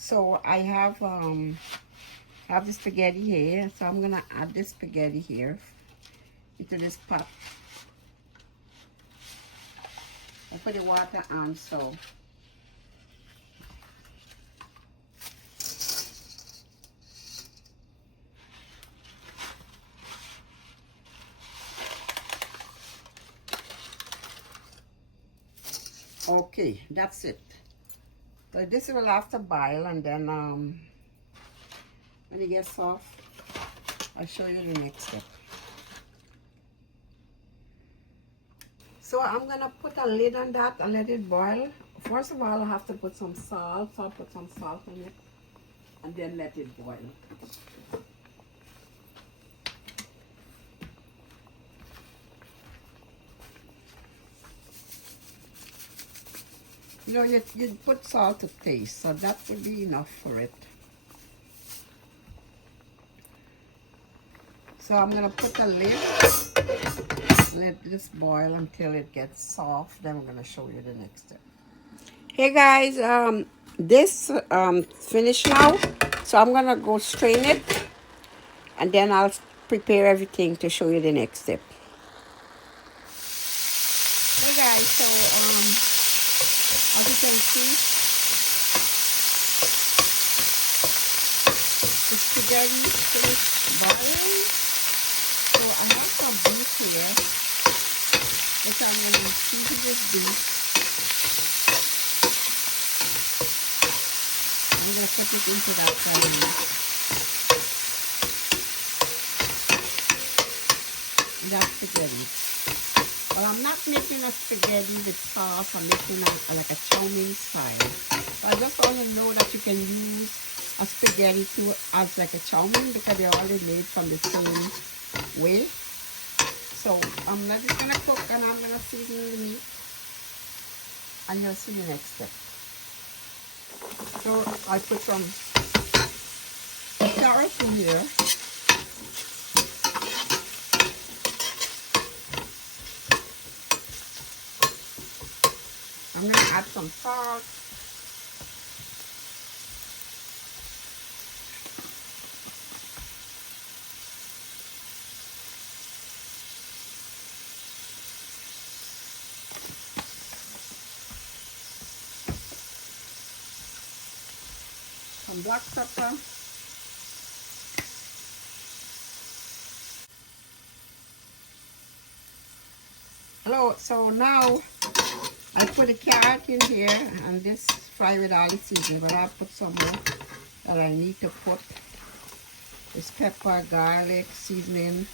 So I have the spaghetti here. So I'm gonna add the spaghetti here into this pot. I put the water on. So okay, that's it. So this will have to boil, and then when it gets soft, I'll show you the next step. So I'm gonna put a lid on that and let it boil. First of all, I have to put some salt. So I'll put some salt in it and then let it boil. You know, you put salt to taste, so that would be enough for it. So I'm gonna put a lid, let this boil until it gets soft. Then I'm gonna show you the next step. Hey guys, this finished now, so I'm gonna go strain it, and then I'll prepare everything to show you the next step. Hey guys, so as you can see, the spaghetti finished boiling. So I have some beef here, which I'm going to season this beef. I'm going to put it into that spaghetti. Well, I'm not making a spaghetti with sauce. I'm making like a Chowmein style. So I just want to know that you can use a spaghetti too as like a Chowmein because they're already made from the same way. So I'm just gonna cook, and I'm gonna season the meat, and you'll see the next step. So I put some carrots in here. I'm gonna add some salt. Some black pepper. Hello, so now I put a carrot in here and this fry with all the seasoning, but I'll put some more that I need to put. This pepper, garlic, seasoning.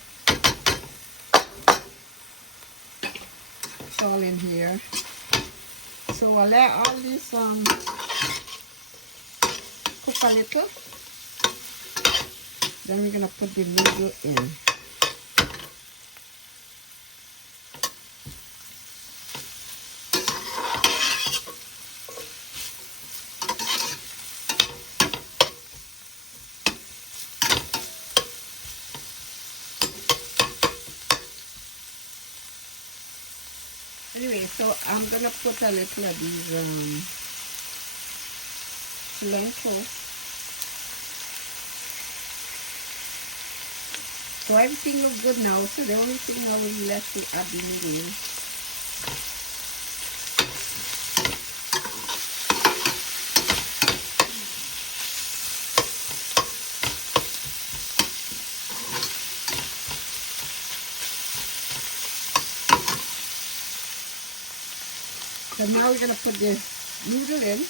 It's all in here. So I'll let all this cook a little. Then we're gonna put the noodle in. Anyway, so I'm gonna put a little of these lentils. So everything looks good now. So the only thing now is left to add the noodle in. So now we're gonna put the noodle in.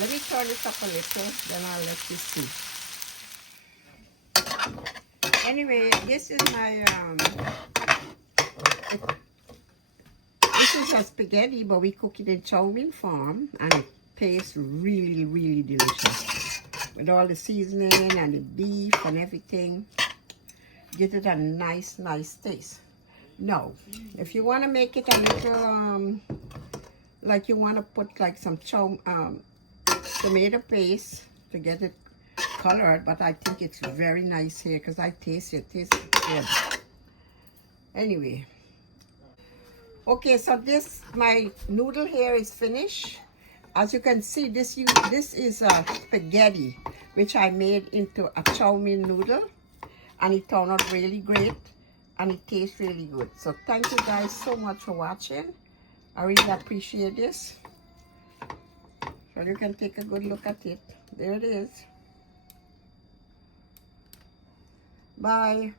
Let me turn this up a little, then I'll let you see. Anyway, this is my this this is a spaghetti, but we cook it in Chowmein farm, and it tastes really, really delicious. With all the seasoning and the beef and everything, give it a nice, nice taste. Now, if you want to make it a little, like you want to put like some tomato paste to get it colored, but I think it's very nice here because I taste it. It tastes good. Anyway. Okay, so my noodle here is finished. As you can see, this is a spaghetti, which I made into a chow mein noodle. And it turned out really great. And it tastes really good. So thank you guys so much for watching. I really appreciate this. So you can take a good look at it. There it is. Bye.